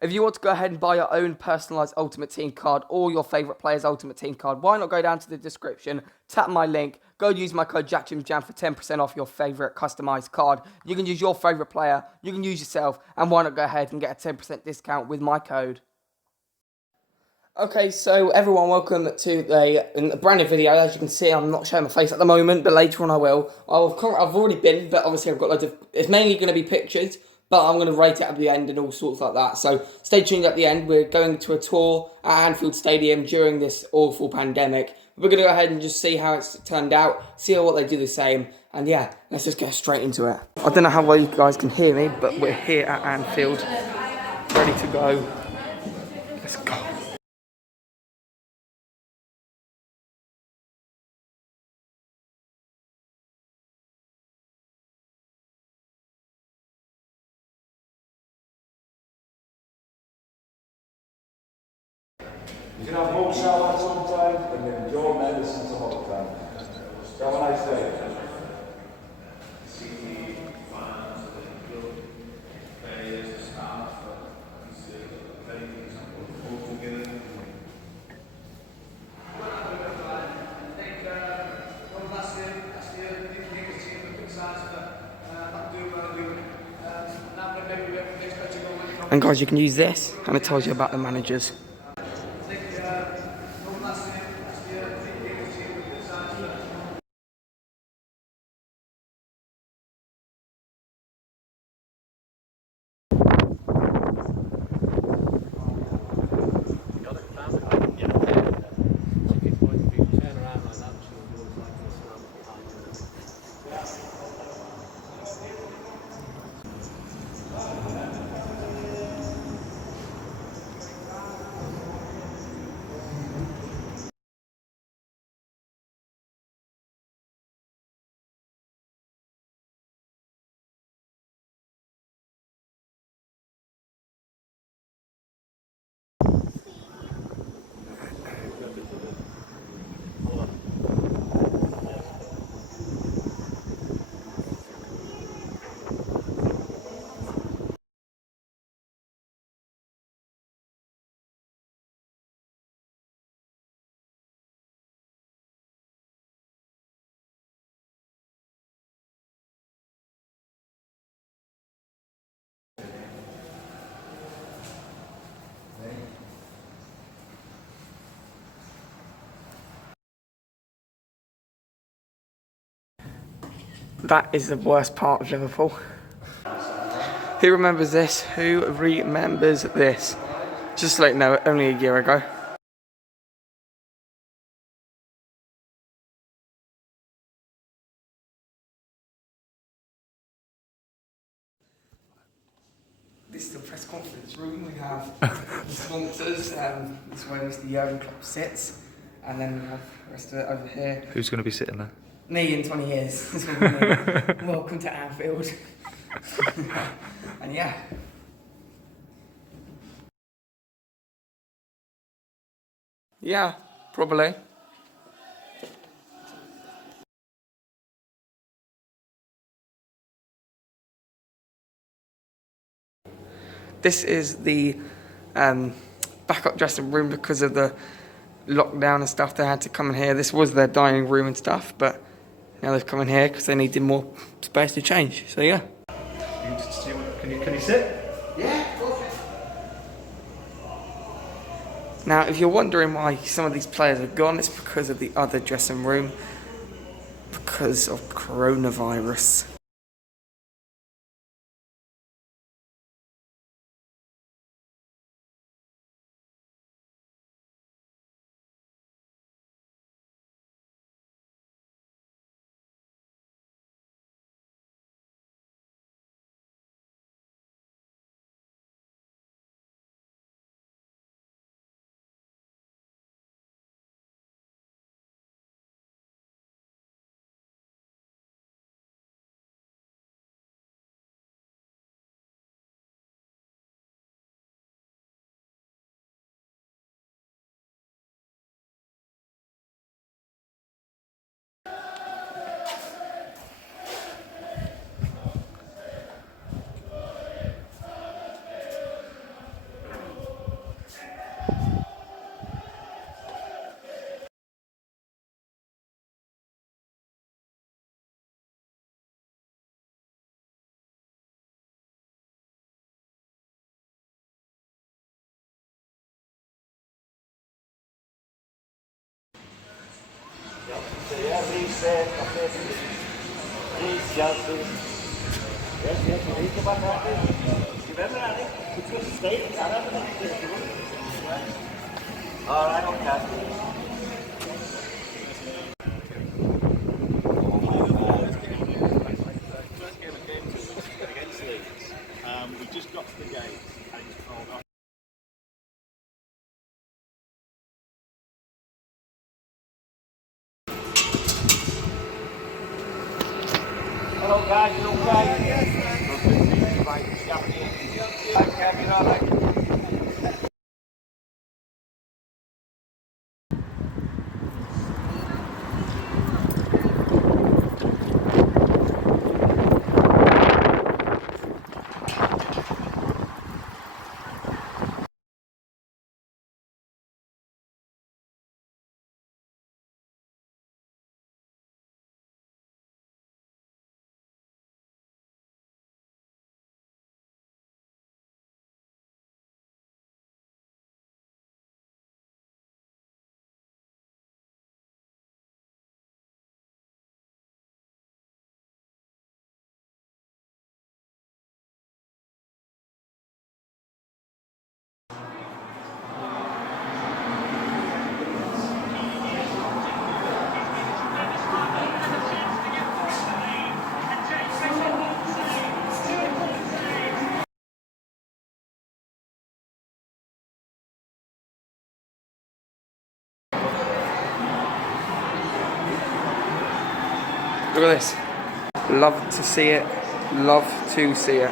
If you want to go ahead and buy your own personalised Ultimate Team card or your favourite player's Ultimate Team card, why not go down to the description, tap my link, go use my code JackJimJam for 10% off your favourite customised card. You can use your favourite player, you can use yourself, and why not go ahead and get a 10% discount with my code. Okay, so everyone, welcome to a brand new video. As you can see, I'm not showing my face at the moment, but later on I will. I've already been, but obviously I've got loads of... It's mainly going to be pictures, but I'm going to rate it at the end and all sorts like that. So stay tuned at the end. We're going to a tour at Anfield Stadium during this awful pandemic. We're going to go ahead and just see how it's turned out, see what they do the same, and yeah, let's just get straight into it. I don't know how well you guys can hear me, but we're here at Anfield, ready to go. Let's go. You can have more shower sometimes and then your medicine some other time. Have a nice day. And guys, you can use this, and it tells you about the managers. That is the worst part of Liverpool. Who remembers this? Who remembers this? Just to let you know, only a year ago. This is the press conference room. We have the sponsors. This is where Mr. Jurgen Klopp sits. And then we have the rest of it over here. Who's going to be sitting there? Me in 20 years. Welcome to Anfield. And yeah. Yeah, probably. This is the backup dressing room because of the lockdown and stuff. They had to come in here. This was their dining room and stuff, but now they've come in here because they needed more space to change. So yeah. Can you sit? Yeah, of course. Now, if you're wondering why some of these players are gone, it's because of the other dressing room, because of coronavirus. set, okay. Please, Chelsea. Yes, you need to back out. Remember, Annie? It's just stay in Canada. All right, okay. We just got to the gate and it's called off. Hello guys, you okay? Yes. Right, Kevin, all right. Look at this. Love to see it. Love to see it.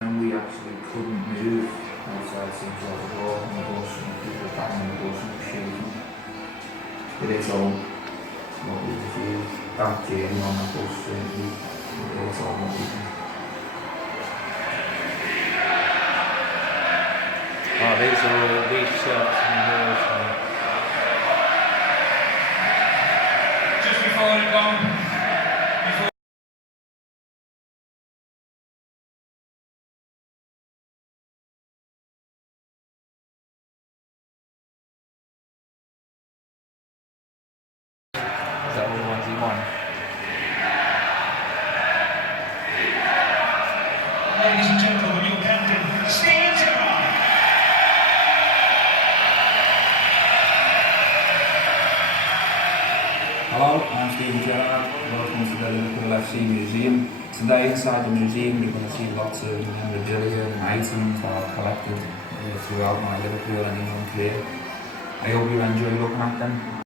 And we actually couldn't move outside St George's Hall on the bus, and people were banging the bus and shaking. It is all what we feel. That journey on the bus, it's all what we do. Oh, these are all these shots and yours. Just before I go, Is that all the ones you won? ladies and gentlemen, your captain, spine-tingling. Hello, I'm Stephen Gerrard. Welcome to the Liverpool FC Museum. Today inside the museum you're going to see lots of memorabilia and items that I've collected throughout my Liverpool and England career. I hope you enjoy looking at them.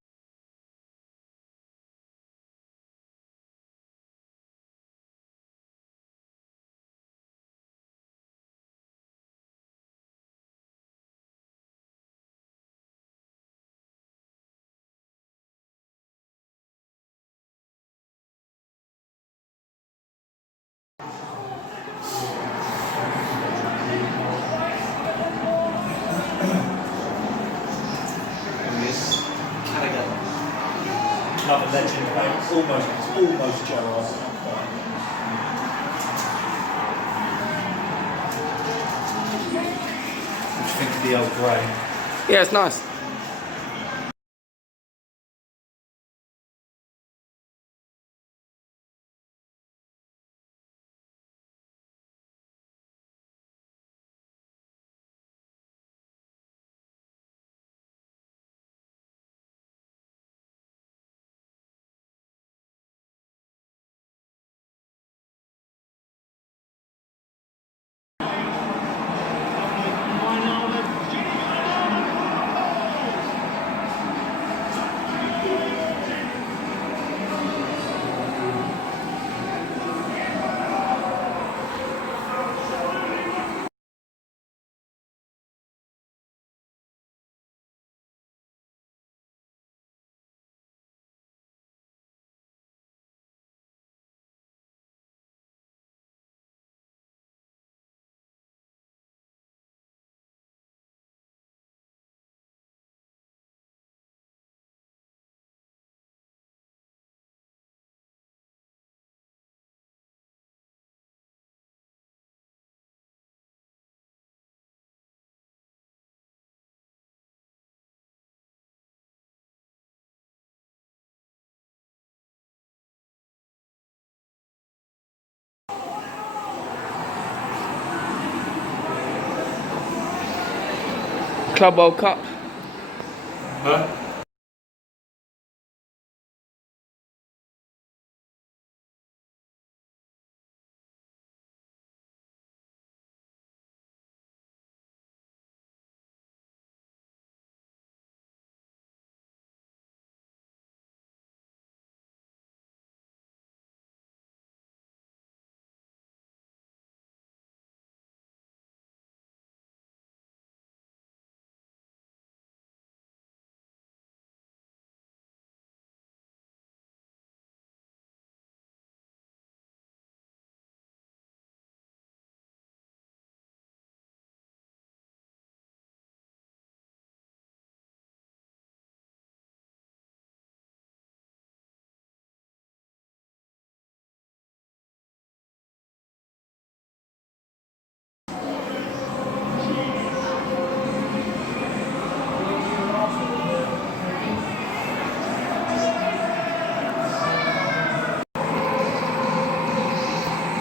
Another legend, mate. Almost Gerrard. What do you think of the old grey? Yeah, it's nice. Club World Cup. Huh?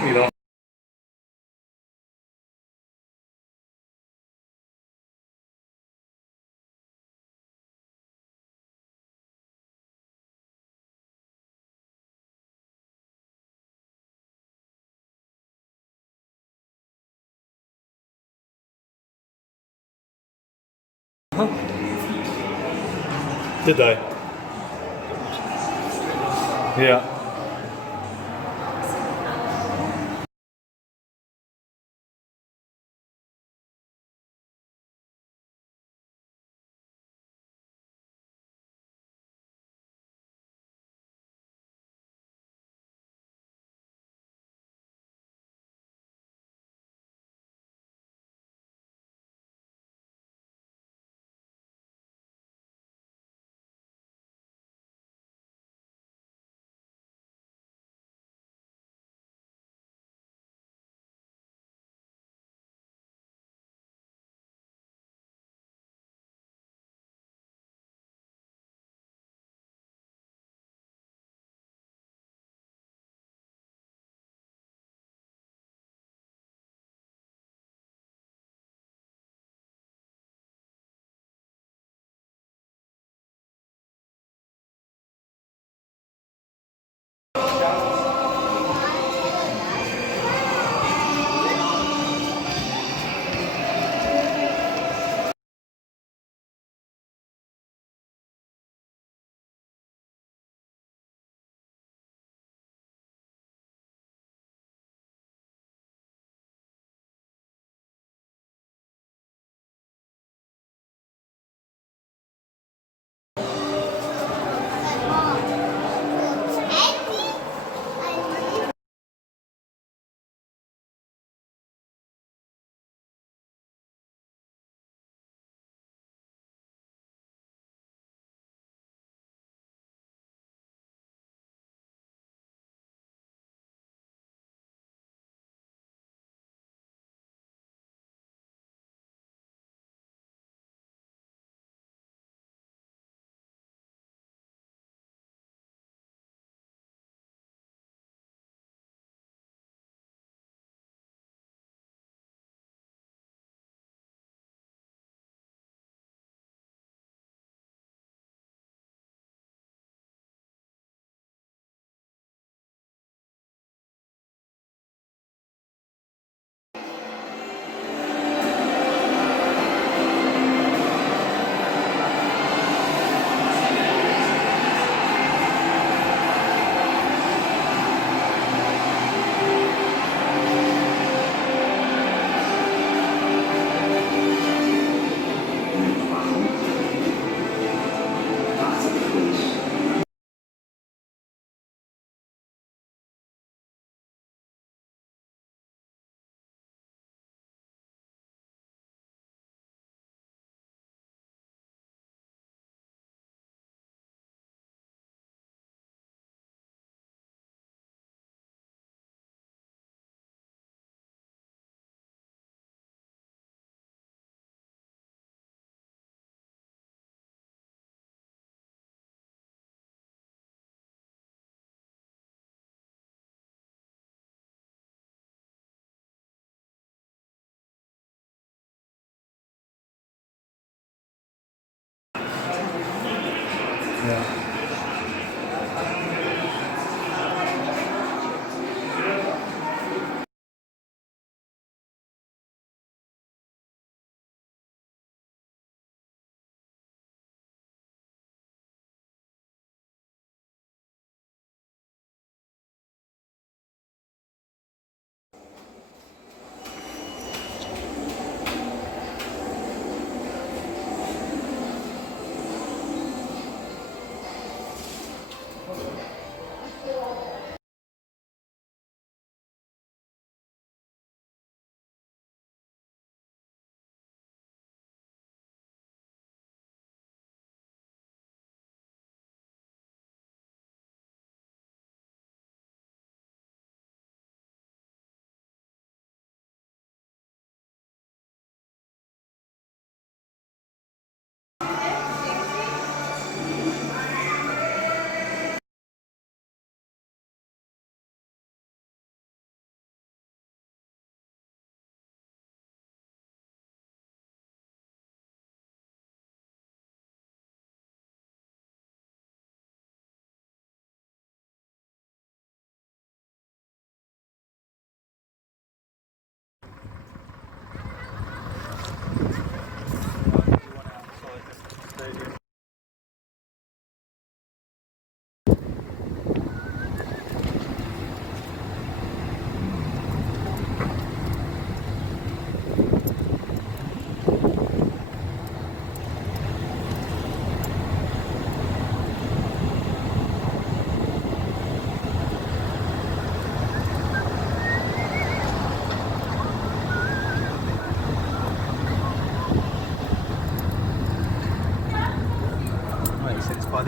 You know. Did they? Yeah.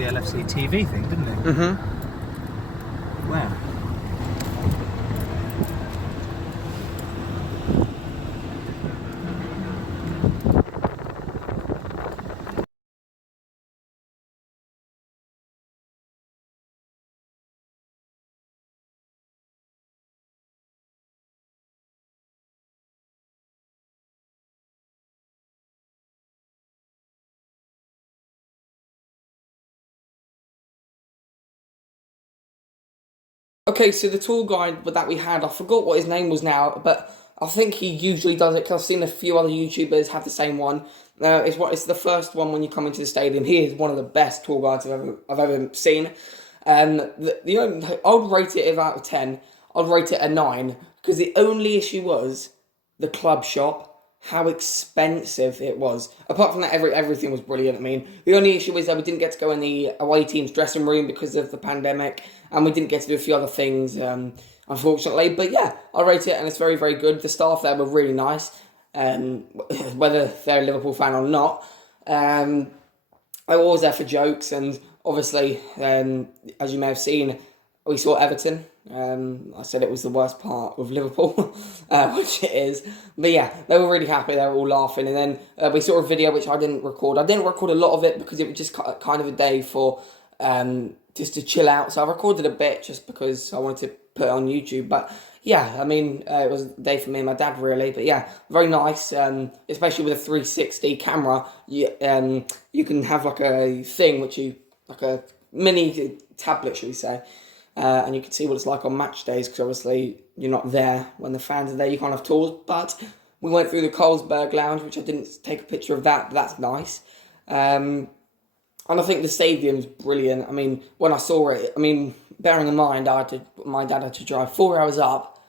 LFC TV thing, didn't it? Mm-hmm. When? Okay, so the tour guide that we had, I forgot what his name was now, but I think he usually does it because I've seen a few other YouTubers have the same one. It's the first one when you come into the stadium. He is one of the best tour guides I've ever seen. I would rate it out of 10. I'd rate it a 9 because the only issue was the club shop, how expensive it was. Apart from that, everything was brilliant. I mean, the only issue is that we didn't get to go in the away team's dressing room because of the pandemic, and we didn't get to do a few other things, unfortunately. But yeah, I rate it, and it's very, very good. The staff there were really nice, whether they're a Liverpool fan or not. I was always there for jokes, and obviously, as you may have seen, we saw Everton. I said it was the worst part of Liverpool, which it is. But yeah, they were really happy. They were all laughing. And then we saw a video which I didn't record. I didn't record a lot of it because it was just kind of a day for just to chill out. So I recorded a bit just because I wanted to put it on YouTube. But yeah, I mean, it was a day for me and my dad, really. But yeah, very nice, especially with a 360 camera. You can have like a thing, like a mini tablet, should we say. And you can see what it's like on match days because obviously you're not there when the fans are there. You can't have tours, but we went through the Carlsberg Lounge, which I didn't take a picture of that, but that's nice. And I think the stadium's brilliant. I mean, when I saw it, bearing in mind my dad had to drive 4 hours up,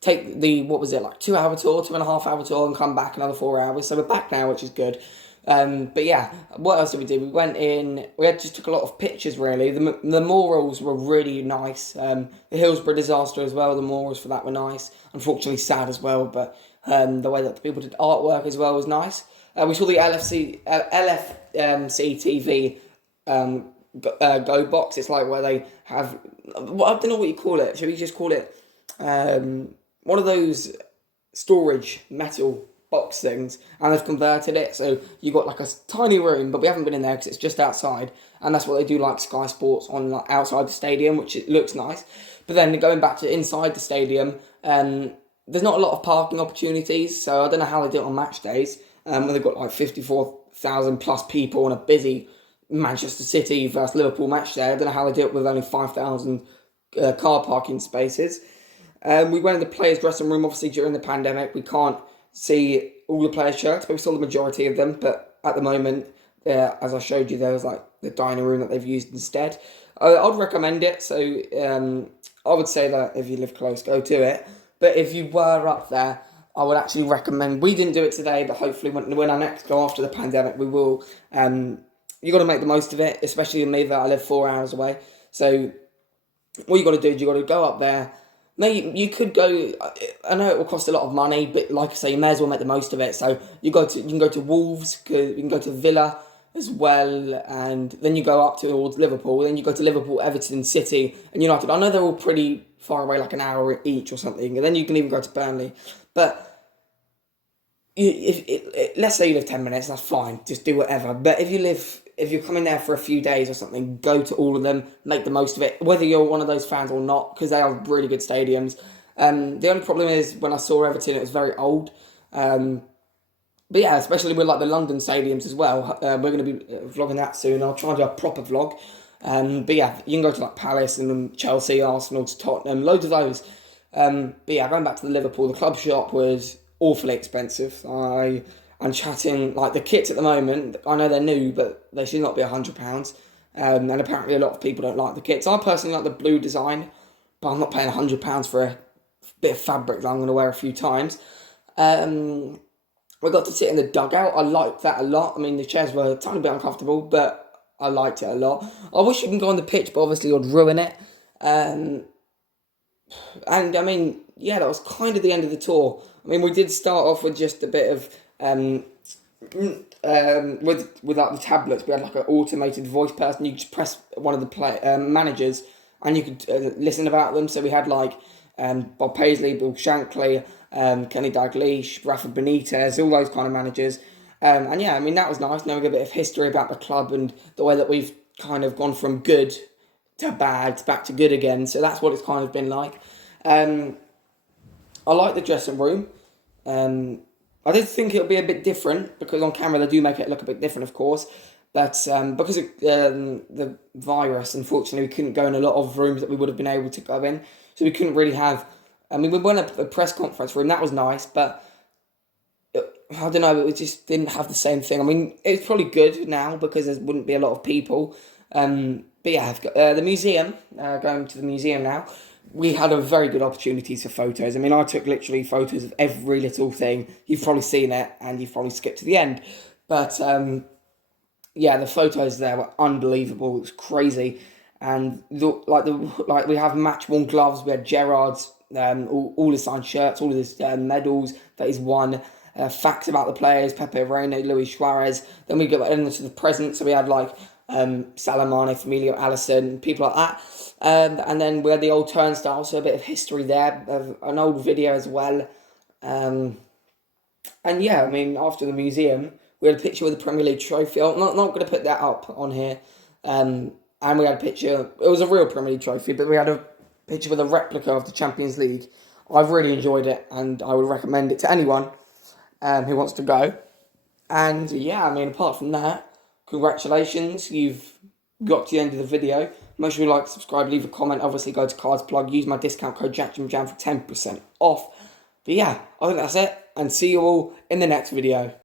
take the, 2-hour tour, 2.5-hour tour, and come back another 4 hours. So we're back now, which is good. But yeah, what else did we do? We went in, just took a lot of pictures, really. The morals were really nice. The Hillsborough disaster as well, the morals for that were nice. Unfortunately sad as well, but the way that the people did artwork as well was nice. We saw the LFC TV Go box. It's like where they have, I don't know what you call it. Should we just call it one of those storage metal box things, and they've converted it so you got like a tiny room, but we haven't been in there because it's just outside, and that's what they do like Sky Sports on like outside the stadium, which it looks nice. But then going back to inside the stadium, there's not a lot of parking opportunities, so I don't know how they do it on match days when they've got like 54,000 plus people on a busy Manchester City versus Liverpool match day. I don't know how they do it with only 5,000 car parking spaces. We went in the players' dressing room. Obviously during the pandemic we can't see all the players' shirts, but we saw the majority of them. But at the moment, as I showed you, there was like the dining room that they've used instead. I'd recommend it. So I would say that if you live close, go to it. But if you were up there, I would actually recommend. We didn't do it today, but hopefully when I next go after the pandemic, we will. You got to make the most of it, especially me that I live 4 hours away. So what you got to do is you got to go up there. Maybe you could go. I know it will cost a lot of money, but like I say, you may as well make the most of it. So you can go to Wolves, you can go to Villa as well, and then you go up towards Liverpool. Then you go to Liverpool, Everton, City, and United. I know they're all pretty far away, like an hour each or something. And then you can even go to Burnley. But let's say you live 10 minutes, that's fine. Just do whatever. But if you're coming there for a few days or something, go to all of them, make the most of it, whether you're one of those fans or not, because they are really good stadiums. The only problem is when I saw Everton, it was very old. But yeah, especially with like the London stadiums as well. We're going to be vlogging that soon. I'll try and do a proper vlog. But yeah, you can go to like Palace and Chelsea, Arsenal, to Tottenham, loads of those. But yeah, going back to the Liverpool, the club shop was awfully expensive. I'm chatting, like the kits at the moment, I know they're new, but they should not be £100. And apparently a lot of people don't like the kits. I personally like the blue design, but I'm not paying £100 for a bit of fabric that I'm going to wear a few times. We got to sit in the dugout. I liked that a lot. I mean, the chairs were a tiny bit uncomfortable, but I liked it a lot. I wish you can go on the pitch, but obviously you'd ruin it. And I mean, yeah, that was kind of the end of the tour. I mean, we did start off with just a bit of with like the tablets, we had like an automated voice person. You just press one of the managers, and you could listen about them. So we had like Bob Paisley, Bill Shankly, Kenny Dalglish, Rafa Benitez, all those kind of managers. And yeah, I mean, that was nice, knowing a bit of history about the club and the way that we've kind of gone from good to bad back to good again. So that's what it's kind of been like. I like the dressing room. I did think it would be a bit different, because on camera they do make it look a bit different, of course. But because of the virus, unfortunately, we couldn't go in a lot of rooms that we would have been able to go in. So we couldn't really have... I mean, we went a press conference room, that was nice, but I don't know, it just didn't have the same thing. I mean, it's probably good now because there wouldn't be a lot of people. But yeah, I've got the museum, going to the museum now. We had a very good opportunities for photos. I mean, I took literally photos of every little thing. You've probably seen it, and you've probably skipped to the end. But yeah, the photos there were unbelievable. It was crazy. And like we have match-worn gloves. We had Gerrard's, all his signed shirts, all of his medals that he's won. Facts about the players: Pepe Reina, Luis Suarez. Then we got into the present, so we had like Salamane, Emilio Allison, people like that. And then we had the old turnstile, so a bit of history there, an old video as well. And yeah, I mean, after the museum, we had a picture with the Premier League trophy. I'm not going to put that up on here. And we had a picture, it was a real Premier League trophy, but we had a picture with a replica of the Champions League. I've really enjoyed it, and I would recommend it to anyone who wants to go. And yeah, I mean, apart from that, congratulations, you've got to the end of the video. Make sure you like, subscribe, leave a comment. Obviously, go to Cards Plug, use my discount code JAM for 10% off. But yeah, I think that's it, and see you all in the next video.